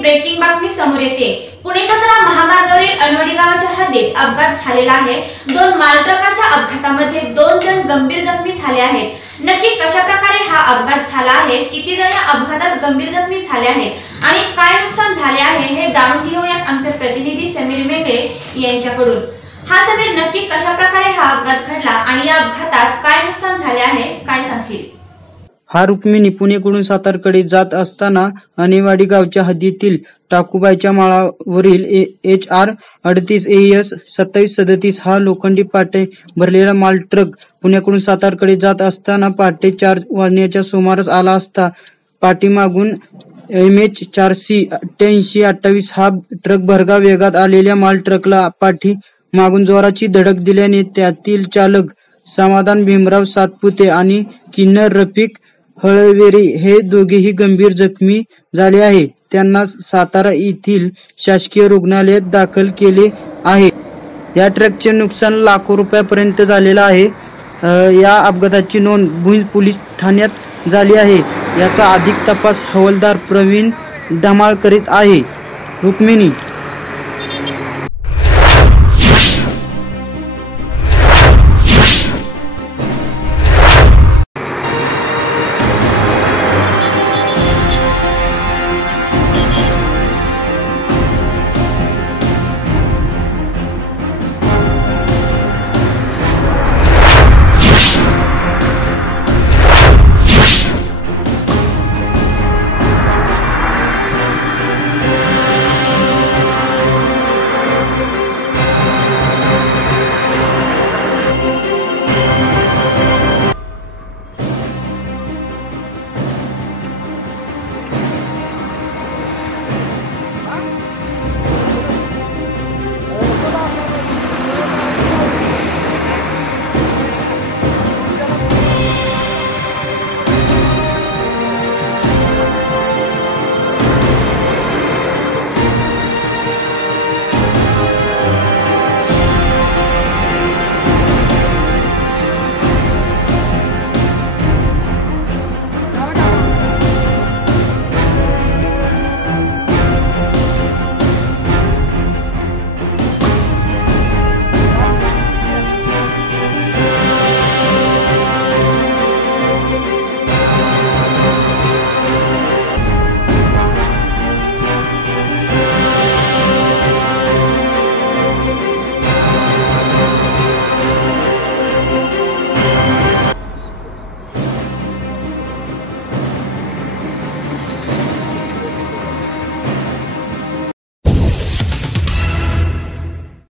Breaking बातमी समोर येते। पुणे सातारा महामार्गावरील अनवडी गावाच्या हद्दीत अपघात झालेला आहे। 2 माल ट्रकाच्या अपघातामध्ये 2 जण गंभीर जखमी झाले आहेत। नक्की कशा प्रकारे हा अपघात झाला आहे, किती जण या अपघातात गंभीर जखमी झाले आहेत आणि काय नुकसान झाले आहे हे जाणून घेऊयात आमचे प्रतिनिधी समीर मेंगळे यांच्याकडून। हा समीर, नक्की कशा प्रकारे हा अपघात घडला आणि या अपघातात काय नुकसान झाले आहे, काय सांगशील? हा रुक्मिणी पुणेकडून सातारकडे जात असताना अनेवाडी गावच्या हद्दीतील टाकूबाईच्या माळावरील HR 38 AES 2737 हा लोखंडी पाटे भरलेला माल ट्रक पुण्याकडून सातारकडे जात असताना पहाटे 4 वाजण्याच्या सुमारास आला असता पाठीमागून MH 4C 8828 हा ट्रक भरधाव वेगात आलेल्या माल ट्रकला पाठी मागून जोराची धडक दिल्याने त्यातील चालक समाधान भीमराव सातपुते आणि किन्नर रफिक हळवेरी हे दोघेही गंभीर जखमी झाले आहे। त्यांना सातारा येथील शासकीय रुग्णालयात दाखल केले आहे। या ट्रकचे नुकसान लाखो रुपयापर्यंत झालेले आहे। या अपघाताची नोंद भुज पोलीस ठाण्यात झाली आहे। याचा अधिक तपास हवालदार प्रवीण धमाळ करीत आहे। रुक्मिणी